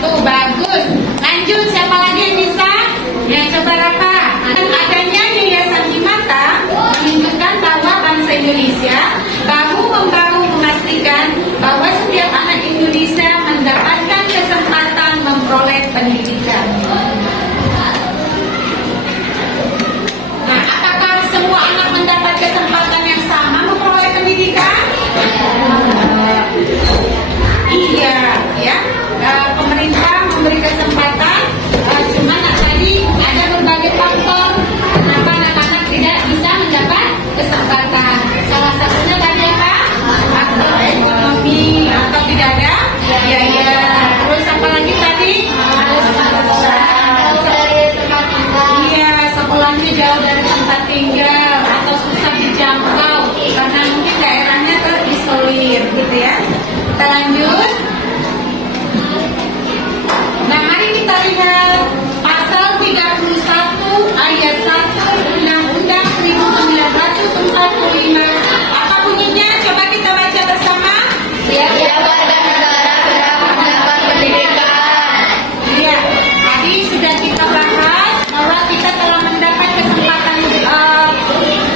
Tuh bagus. Lanjut, siapa lagi yang bisa? Ya, coba Rafa. Adanya Yayasan Himata menunjukkan bahwa bangsa Indonesia bahu-membahu memastikan bahwa setiap anak Indonesia mendapatkan kesempatan memperoleh pendidikan. Nah, apakah semua anak mendapat kesempatan yang sama memperoleh pendidikan? Iya, ya. Pemerintah memberi kesempatan, cuma tadi ada berbagai faktor kenapa anak-anak tidak bisa mendapat kesempatan. Salah satunya tadi apa? Faktor ekonomi atau tidak ada biaya. Terus apa lagi tadi? Iya, sekolahnya jauh dari tempat tinggal atau susah dijangkau karena mungkin daerahnya terisolir, gitu ya. Kita lanjut. Nah, mari kita lihat pasal 31 ayat 1 Undang-Undang 1945. Apa bunyinya? Coba kita baca bersama. Setiap warga negara berhak mendapat pendidikan. Iya, tadi sudah kita bahas bahwa kita telah mendapat kesempatan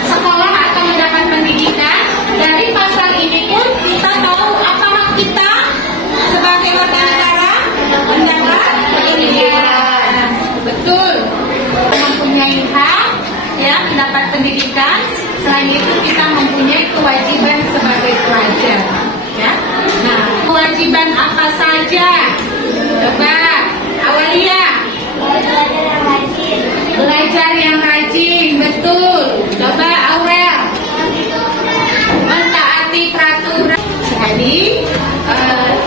sekolah atau mendapat pendidikan. Dari pasal ini pun kita tahu apa hak kita sebagai warga negara mendapat pendidikan. Betul, mempunyai hak ya mendapat pendidikan. Selain itu kita mempunyai kewajiban sebagai pelajar. Ya, nah kewajiban apa saja? Coba Awalia. Belajar yang rajin, betul. Coba Aurel. Mentaati peraturan. Jadi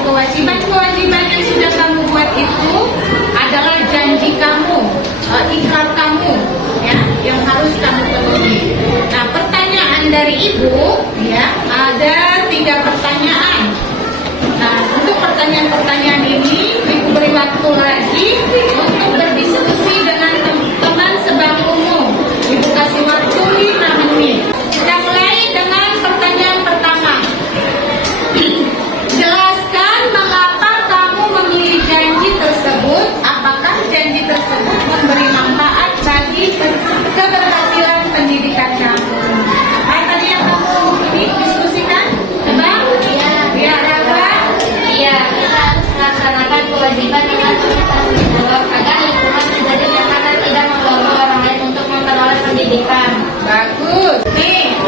kewajiban-kewajiban yang sudah kamu buat itu adalah janji kamu, ikrar kamu, ya, yang harus kamu penuhi. Nah, pertanyaan dari ibu, ya, ada 3 pertanyaan. Nah, untuk pertanyaan-pertanyaan ini, ibu beri waktu lagi untuk berdiskusi dengan teman sebangkumu. Ibu kasih waktu 5 menit. Kita mulai dengan pertanyaan pertama. Jelaskan mengapa kamu memilih janji tersebut. Apakah janji tersebut memberi manfaat bagi keberhasilan pendidikan kamu? Apa tadi yang kamu diskusikan? Coba? Ya, Rafa? Iya, kita harus melaksanakan kewajiban dengan agar lingkungan menjadi nyaman dan tidak mengganggu orang lain untuk memperoleh pendidikan. Bagus. Nih,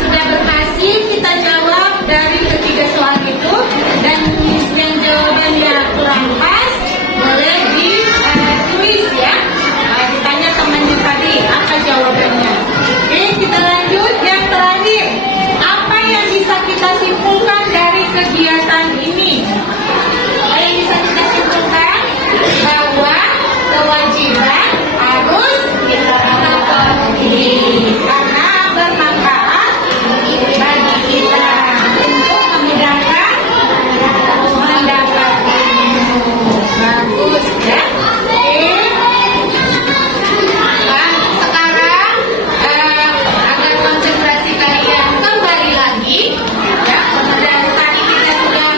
sudah berhasil kita jawab dari ketiga soal itu, dan yang jawabannya kurang pas boleh ditulis ya. Ditanya temannya tadi apa jawabannya. Oke, kita lanjut yang terakhir. Apa yang bisa kita simpulkan dari kegiatan ini? Apa yang bisa kita simpulkan? Bahwa kewajiban harus kita penuhi karena bermanfaat bagi kita untuk memudahkan mendapat ilmu. Bagus ya. Oke. Nah, sekarang agar konsentrasi kalian kembali lagi ya, dari tadi kita sudah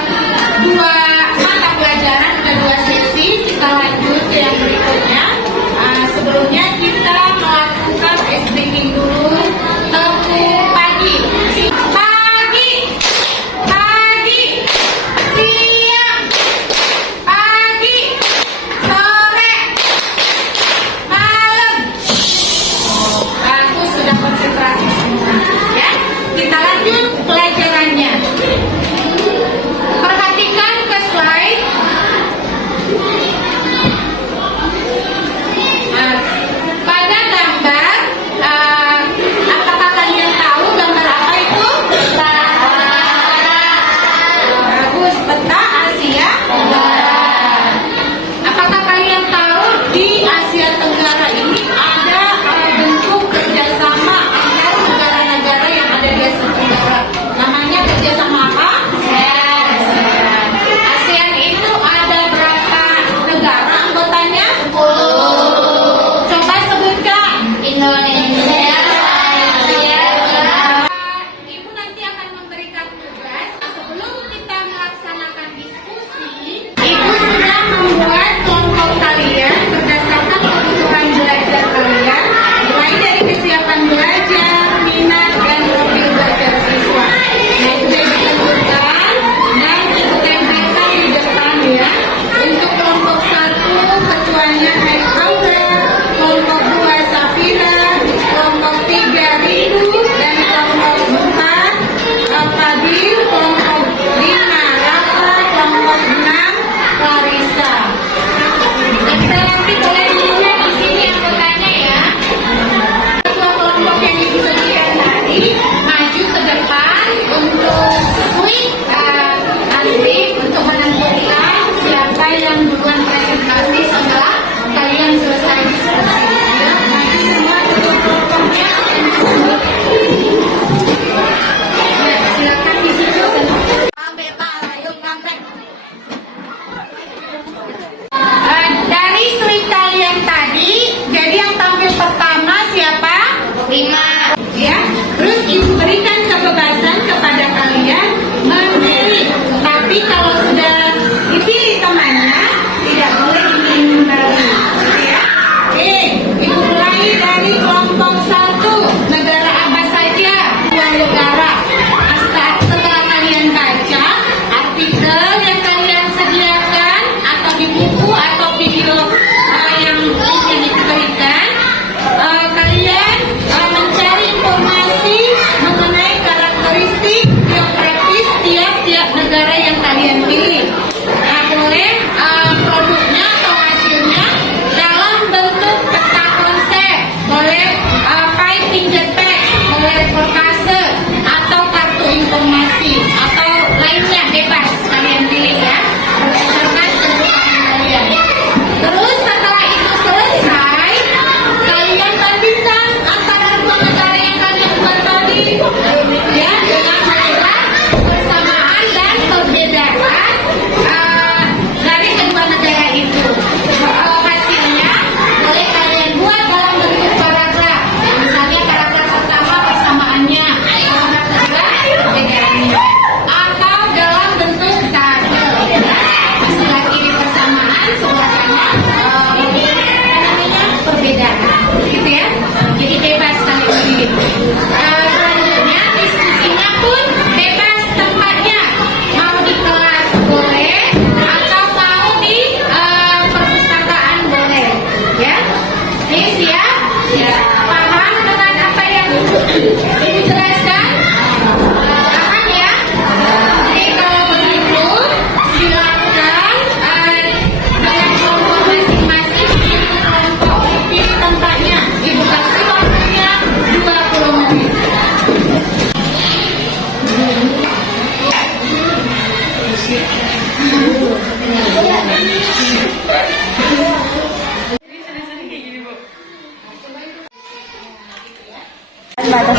2 mata pelajaran, sudah 2 sesi. Kita lanjut ke yang berikutnya. Sebelumnya kita melakukan SDG dulu. Tepuk pagi. Pagi. Pagi. Siang. Pagi. Sore. Malam. Bagus, sudah konsentrasi semua. Ya, kita lanjut pelajarannya. Perhatikan ke slide. Nah, pada gambar, apakah kalian tahu gambar apa itu? Bagus, peta Asia Tenggara. Apakah kalian tahu di Asia Tenggara ini ada bentuk kerjasama antar negara-negara yang ada di Asia Tenggara? Namanya kerjasama apa? ASEAN. ASEAN itu ada berapa negara anggotanya? 10. Coba sebutkan. Indonesia, Malaysia, Ibu nanti akan memberikan tugas. Sebelum kita melaksanakan diskusi, Ibu sudah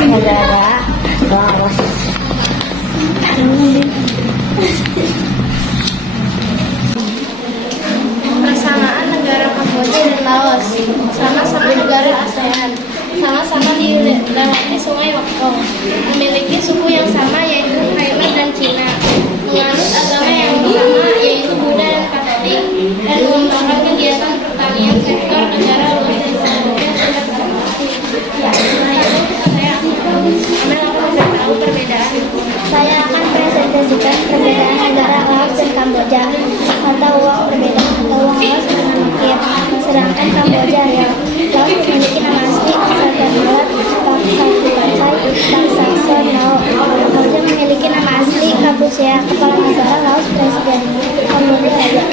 negara Laos. Persamaan negara Kamboja dan Laos, sama-sama negara ASEAN, sama-sama dilewati sungai Mekong, memiliki suku yang sama yaitu Thailand dan Cina, menganut agama yang sama yaitu Buddha dan Katolik, dan mengembangkan kegiatan pertanian sektor negara luas dan Kamboja sudah terbukti. Amel akan memberitahu perbedaan. Saya akan presentasikan perbedaan negara Laos dan Kamboja. Mata uang perbedaan mata uang Laos dengan Rupiah, sedangkan Kamboja rial. Laos memiliki nama asli asal Danulat, bangsa Kubancai, bangsa Sonao. Kamboja memiliki nama asli Kapusea, kepala negara Laos presiden. Kamboja raja.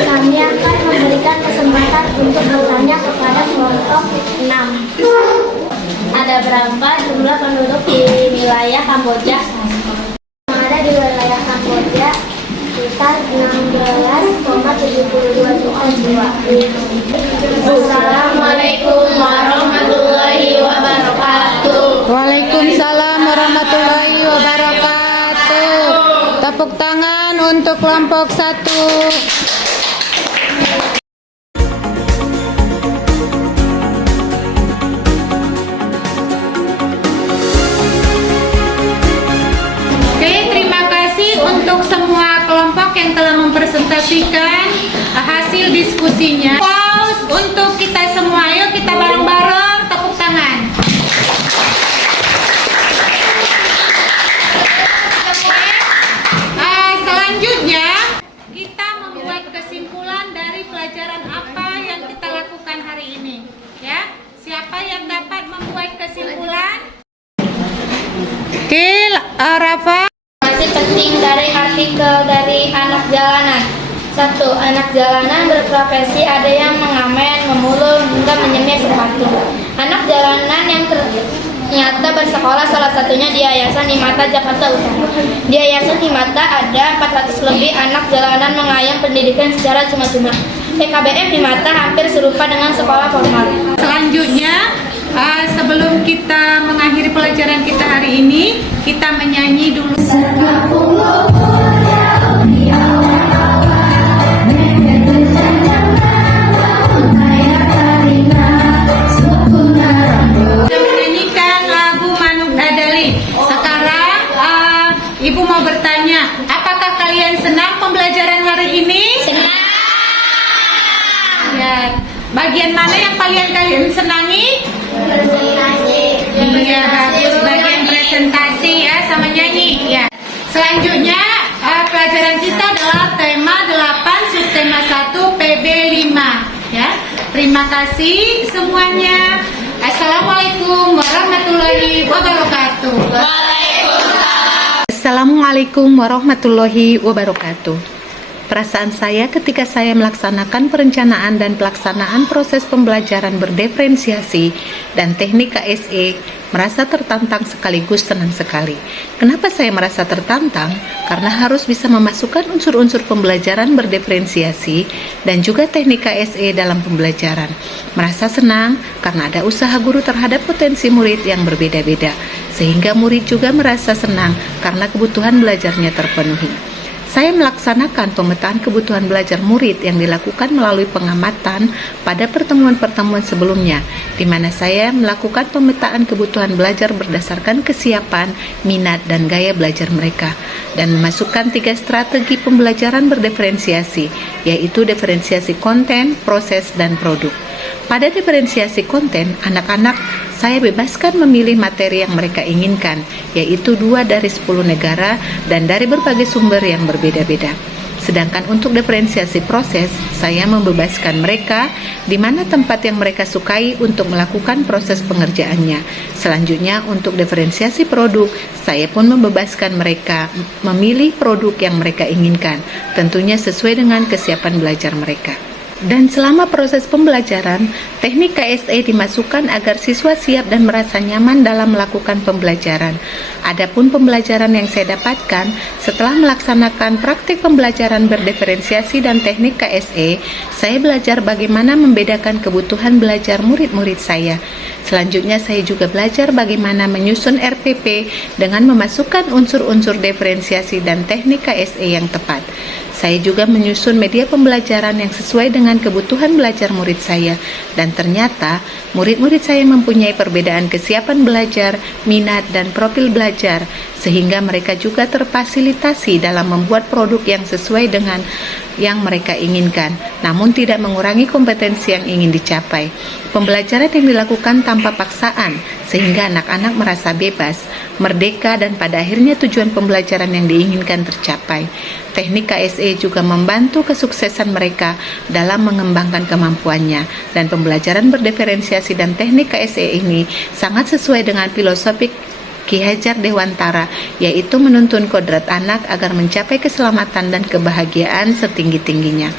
Kami akan memberikan kesempatan untuk bertanya kepada kelompok 6. Ada berapa jumlah penduduk di wilayah Kamboja? Yang ada di wilayah Kamboja sekitar 16,72 juta jiwa. Assalamualaikum warahmatullahi wabarakatuh. Waalaikumsalam warahmatullahi wabarakatuh. Tepuk tangan untuk kelompok 1. Untuk semua kelompok yang telah mempresentasikan hasil diskusinya. Pause untuk kita semua. Ayo kita bareng-bareng tepuk tangan. Selanjutnya kita membuat kesimpulan dari pelajaran apa yang kita lakukan hari ini. Ya, siapa yang dapat membuat kesimpulan? Oke, Rafa. Penting dari artikel dari anak jalanan. 1. Anak jalanan berprofesi ada yang mengamen, memulung, hingga menyemir sepatu. Anak jalanan yang ternyata bersekolah salah satunya di Yayasan Himata Jakarta Utara. Di Yayasan Himata ada 400 lebih anak jalanan mengayam pendidikan secara cuma-cuma. PKBM Himata hampir serupa dengan sekolah formal. Selanjutnya, sebelum kita mengakhiri pelajaran kita hari ini, kita menyanyi dulu. Kita menyanyikan lagu Manuk Dadali. Sekarang, Ibu mau bertanya, apakah kalian senang pembelajaran hari ini? Senang. Ya. Bagian mana yang kalian senangi? Presentasi. Iya, bagus. Bagian presentasi ya, sama nyanyi ya. Selanjutnya pelajaran kita adalah tema 8 subtema 1 PB 5 ya. Terima kasih semuanya. Assalamualaikum warahmatullahi wabarakatuh. Waalaikumsalam. Assalamualaikum warahmatullahi wabarakatuh. Perasaan saya ketika saya melaksanakan perencanaan dan pelaksanaan proses pembelajaran berdiferensiasi dan teknik KSE merasa tertantang sekaligus senang sekali. Kenapa saya merasa tertantang? Karena harus bisa memasukkan unsur-unsur pembelajaran berdiferensiasi dan juga teknik KSE dalam pembelajaran. Merasa senang karena ada usaha guru terhadap potensi murid yang berbeda-beda, sehingga murid juga merasa senang karena kebutuhan belajarnya terpenuhi. Saya melaksanakan pemetaan kebutuhan belajar murid yang dilakukan melalui pengamatan pada pertemuan-pertemuan sebelumnya, di mana saya melakukan pemetaan kebutuhan belajar berdasarkan kesiapan, minat, dan gaya belajar mereka, dan memasukkan 3 strategi pembelajaran berdiferensiasi, yaitu diferensiasi konten, proses, dan produk. Pada diferensiasi konten, anak-anak saya bebaskan memilih materi yang mereka inginkan, yaitu 2 dari 10 negara dan dari berbagai sumber yang berbeda-beda. Sedangkan untuk diferensiasi proses, saya membebaskan mereka di mana tempat yang mereka sukai untuk melakukan proses pengerjaannya. Selanjutnya, untuk diferensiasi produk, saya pun membebaskan mereka memilih produk yang mereka inginkan, tentunya sesuai dengan kesiapan belajar mereka. Dan selama proses pembelajaran, teknik KSE dimasukkan agar siswa siap dan merasa nyaman dalam melakukan pembelajaran. Adapun pembelajaran yang saya dapatkan setelah melaksanakan praktik pembelajaran berdiferensiasi dan teknik KSE, saya belajar bagaimana membedakan kebutuhan belajar murid-murid saya. Selanjutnya saya juga belajar bagaimana menyusun RPP dengan memasukkan unsur-unsur diferensiasi dan teknik KSE yang tepat. Saya juga menyusun media pembelajaran yang sesuai dengan kebutuhan belajar murid saya, dan ternyata murid-murid saya mempunyai perbedaan kesiapan belajar, minat, dan profil belajar, sehingga mereka juga terfasilitasi dalam membuat produk yang sesuai dengan yang mereka inginkan, namun tidak mengurangi kompetensi yang ingin dicapai. Pembelajaran yang dilakukan tanpa paksaan, sehingga anak-anak merasa bebas, merdeka, dan pada akhirnya tujuan pembelajaran yang diinginkan tercapai. Teknik KSE juga membantu kesuksesan mereka dalam mengembangkan kemampuannya, dan pembelajaran berdiferensiasi dan teknik KSE ini sangat sesuai dengan filosofi Ki Hajar Dewantara, yaitu menuntun kodrat anak agar mencapai keselamatan dan kebahagiaan setinggi-tingginya.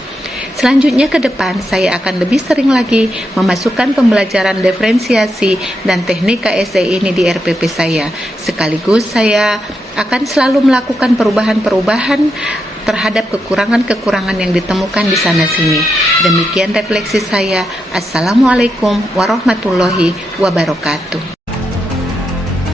Selanjutnya ke depan saya akan lebih sering lagi memasukkan pembelajaran diferensiasi dan teknik KSE ini di RPP saya. Sekaligus saya akan selalu melakukan perubahan-perubahan terhadap kekurangan-kekurangan yang ditemukan di sana-sini. Demikian refleksi saya. Assalamualaikum warahmatullahi wabarakatuh.